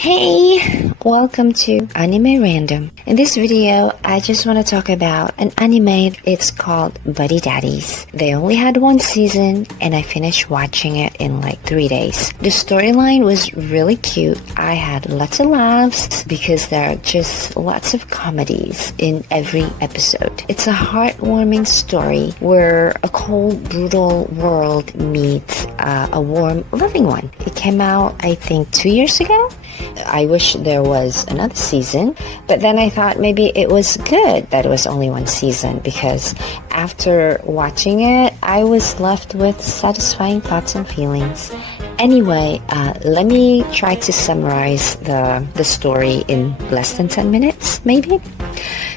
Hey, welcome to Anime Random. In this video, I just want to talk about an anime. It's called Daddies. They only had one season and I finished watching it in like 3 days. The storyline was really cute. I had lots of laughs because there are just lots of comedies in every episode. It's a heartwarming story where a cold, brutal world meets a warm, loving one. It came out, I think, 2 years ago. I wish there was another season, but then I thought maybe it was good that it was only one season because after watching it, I was left with satisfying thoughts and feelings. Anyway, let me try to summarize the story in less than 10 minutes, maybe.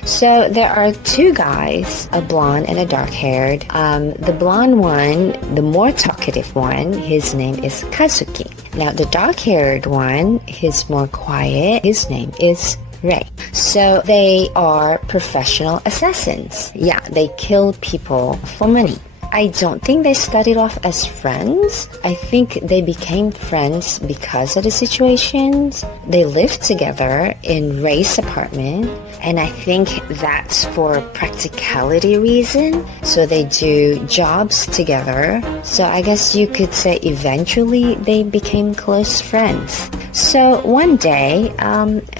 So there are two guys, a blonde and a dark-haired. The blonde one, the more talkative one, his name is Kazuki. Now the dark-haired one, he's more quiet. His name is Ray. So they are professional assassins. Yeah, they kill people for money. I don't think they started off as friends. I think they became friends because of the situations. They lived together in Ray's apartment, and I think that's for practicality reason. So they do jobs together. So I guess you could say eventually they became close friends. So one day,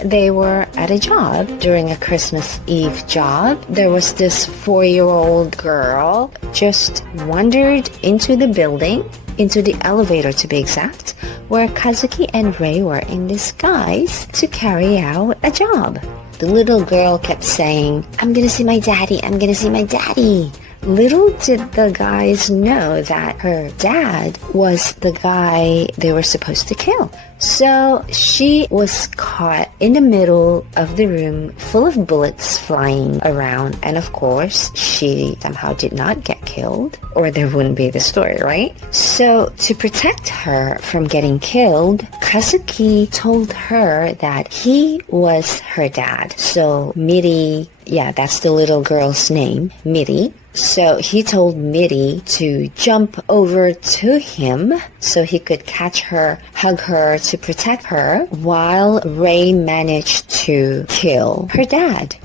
they were at a job during a Christmas Eve job. There was this 4-year-old girl just wandered into the building, into the elevator to be exact, where Kazuki and Ray were in disguise to carry out a job. The little girl kept saying, "I'm gonna see my daddy, I'm gonna see my daddy." Little did the guys know that her dad was the guy they were supposed to kill. So she was caught in the middle of the room full of bullets flying around. And of course, she somehow did not get killed, or there wouldn't be the story, right? So to protect her from getting killed, Kazuki told her that he was her dad. So Miri, yeah, that's the little girl's name, Miri. So he told Miri to jump over to him so he could catch her, hug her to protect her, while Ray managed to kill her dad.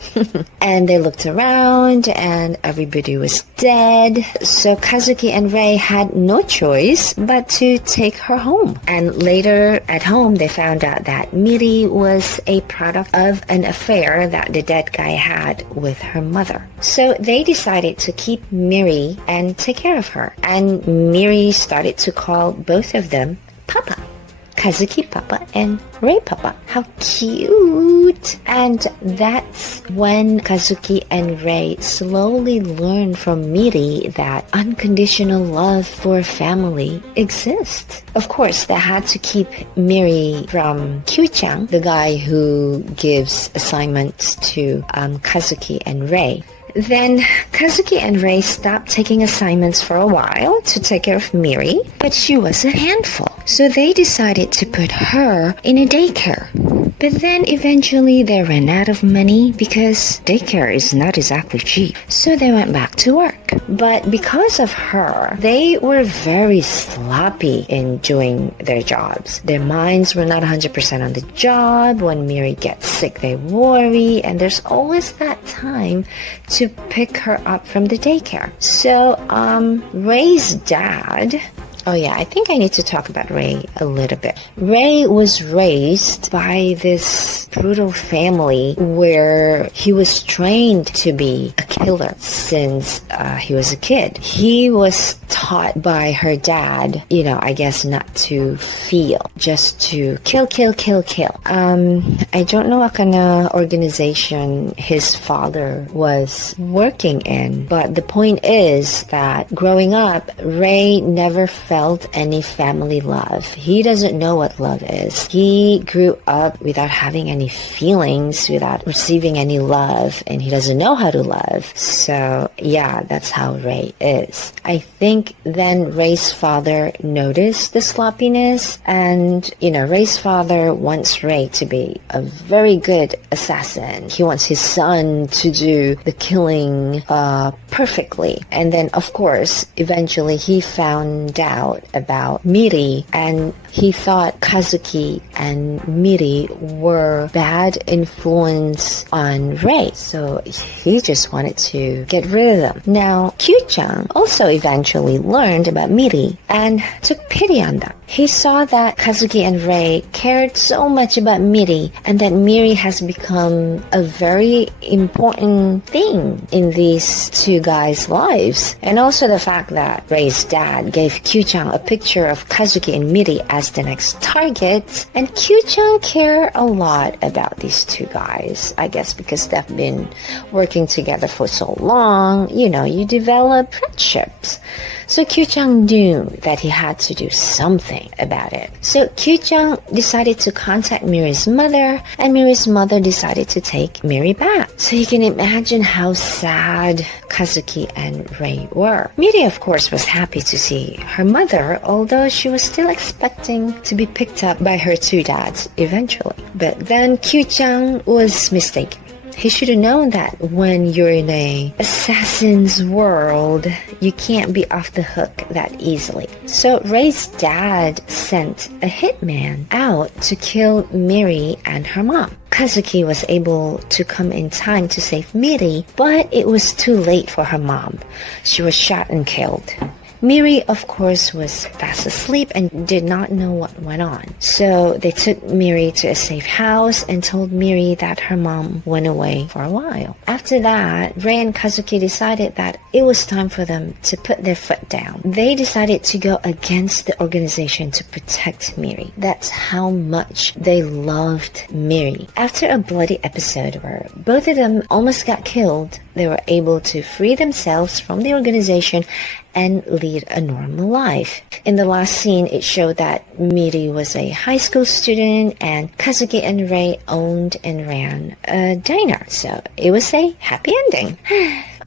And they looked around and everybody was dead. So Kazuki and Ray had no choice but to take her home. And later at home, they found out that Miri was a product of an affair that the dead guy had with her mother. So they decided to keep Miri and take care of her. And Miri started to call both of them Papa. Kazuki Papa and Ray Papa. How cute! And that's when Kazuki and Ray slowly learn from Miri that unconditional love for family exists. Of course, they had to keep Miri from Kyu-chan, the guy who gives assignments to Kazuki and Ray. Then Kazuki and Ray stopped taking assignments for a while to take care of Miri, but she was a handful. So they decided to put her in a daycare. But then eventually they ran out of money because daycare is not exactly cheap. So they went back to work. But because of her, they were very sloppy in doing their jobs. Their minds were not 100% on the job. When Miri gets sick, they worry. And there's always that time to pick her up from the daycare. So Ray's dad... Oh yeah, I think I need to talk about Ray a little bit. Ray was raised by this brutal family where he was trained to be a killer since he was a kid. He was taught by her dad, I guess not to feel, just to kill. I don't know what kind of organization his father was working in, but the point is that growing up, Ray never felt any family love. He doesn't know what love is. He grew up without having any feelings, without receiving any love, and he doesn't know how to love. So yeah, that's how Ray is. I think then Ray's father noticed the sloppiness, and Ray's father wants Ray to be a very good assassin. He wants his son to do the killing perfectly. And then of course eventually he found out about Miri, and He thought Kazuki and Miri were bad influence on Rei, so he just wanted to get rid of them. Now, Kyu-chan also eventually learned about Miri and took pity on them. He saw that Kazuki and Rei cared so much about Miri, and that Miri has become a very important thing in these two guys' lives. And also the fact that Rei's dad gave Kyu-chan a picture of Kazuki and Miri as the next target, and Kyu-chan care a lot about these two guys. I guess because they've been working together for so long, you develop friendships. So Kyu-chan knew that he had to do something about it. So Kyu-chan decided to contact Miri's mother, and Miri's mother decided to take Miri back. So you can imagine how sad Kazuki and Rei were. Miri, of course, was happy to see her mother, although she was still expecting to be picked up by her two dads eventually. But then Kyu-chan was mistaken. He should have known that when you're in a assassin's world, you can't be off the hook that easily. So Rei's dad sent a hitman out to kill Miri and her mom. Kazuki was able to come in time to save Miri, but it was too late for her mom. She was shot and killed. Miri, of course, was fast asleep and did not know what went on. So they took Miri to a safe house and told Miri that her mom went away for a while. After that, Rei and Kazuki decided that it was time for them to put their foot down. They decided to go against the organization to protect Miri. That's how much they loved Miri. After a bloody episode where both of them almost got killed, they were able to free themselves from the organization and lead a normal life. In the last scene, it showed that Miri was a high school student and Kazuki and Rei owned and ran a diner. So it was a happy ending.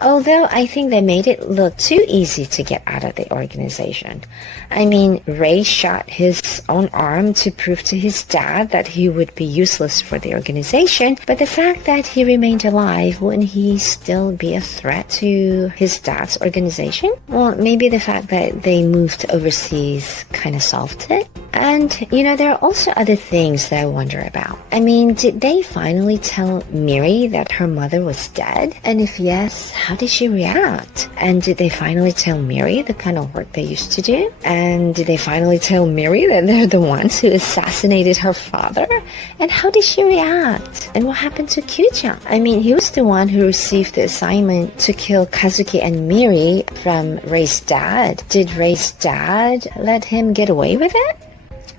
Although I think they made it look too easy to get out of the organization. I mean, Rei shot his own arm to prove to his dad that he would be useless for the organization, but the fact that he remained alive, wouldn't he still be a threat to his dad's organization? Well, maybe the fact that they moved overseas kind of solved it. And, there are also other things that I wonder about. I mean, did they finally tell Miri that her mother was dead? And if yes, how did she react? And did they finally tell Miri the kind of work they used to do? And did they finally tell Miri that they're the ones who assassinated her father? And how did she react? And what happened to Kyu-chan? I mean, he was the one who received the assignment to kill Kazuki and Miri from Rei's dad. Did Rei's dad let him get away with it?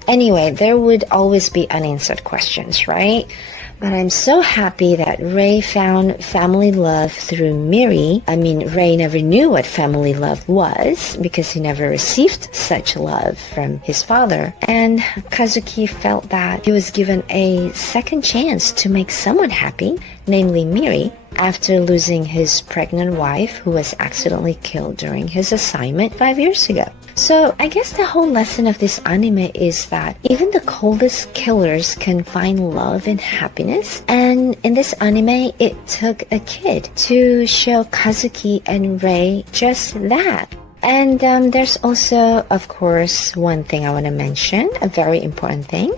Anyway, there would always be unanswered questions, right? But I'm so happy that Rei found family love through Miri. I mean, Rei never knew what family love was because he never received such love from his father. And Kazuki felt that he was given a second chance to make someone happy, namely Miri, after losing his pregnant wife who was accidentally killed during his assignment 5 years ago. So I guess the whole lesson of this anime is that even the coldest killers can find love and happiness. And in this anime, it took a kid to show Kazuki and Rei just that. And there's also, of course, one thing I want to mention, a very important thing.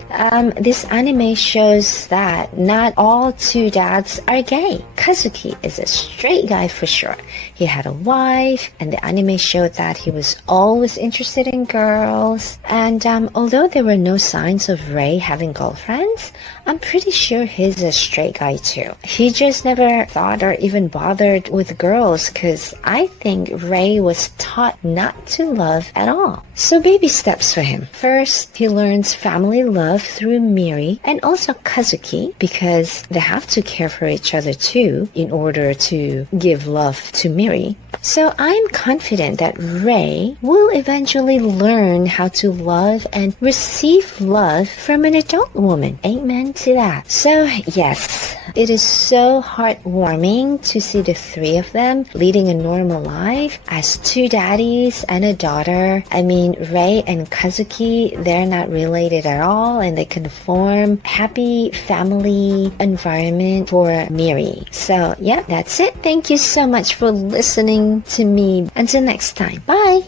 This anime shows that not all two dads are gay. Kazuki is a straight guy for sure. He had a wife, and the anime showed that he was always interested in girls. And although there were no signs of Rei having girlfriends, I'm pretty sure he's a straight guy too. He just never thought or even bothered with girls because I think Rei was taught not to love at all. So baby steps for him. First, he learns family love through Miri and also Kazuki because they have to care for each other too in order to give love to Miri. So I'm confident that Rei will eventually learn how to love and receive love from an adult woman. Amen to that. So yes, it is so heartwarming to see the three of them leading a normal life as two daddies and a daughter. I mean, Rei and Kazuki, they're not related at all and they can form happy family environment for Miri. So yeah, that's it. Thank you so much for listening to me. Until next time. Bye!